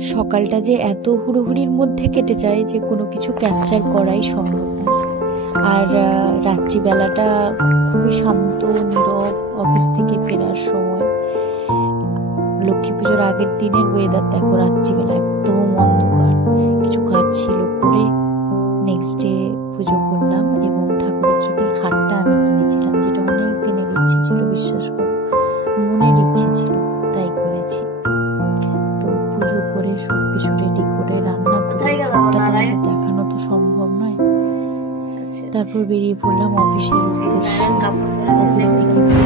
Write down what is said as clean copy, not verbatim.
সকালটা যে এত হুড়োহুড়ির মধ্যে কেটে যায় যে কোনো কিছু ক্যাপচার করাই সম্ভব না। আর রাত্রিবেলাটা খুবই শান্ত নীরব। অফিস থেকে ফেরার সময় লক্ষ্মী পুজোর আগের দিনের ওয়েদার দেখো, রাত্রিবেলা একদম অন্ধকার। কিছু কাজ ছিল করে নেক্সট ডে পুজো করলাম। এবং ঠাকুরের জন্য হারটা আমি কিনেছিলাম, যেটা অনেক দিনের ইচ্ছে ছিল, বিশ্বাস করো মনের ইচ্ছে ছিল, তাই করেছি। তো পুজো করে সবকিছু রেডি করে রান্না করে সবটা তো আমাদের দেখানো তো সম্ভব নয়। তারপর বেরিয়ে পড়লাম অফিসের উদ্দেশ্যে। অফিস থেকে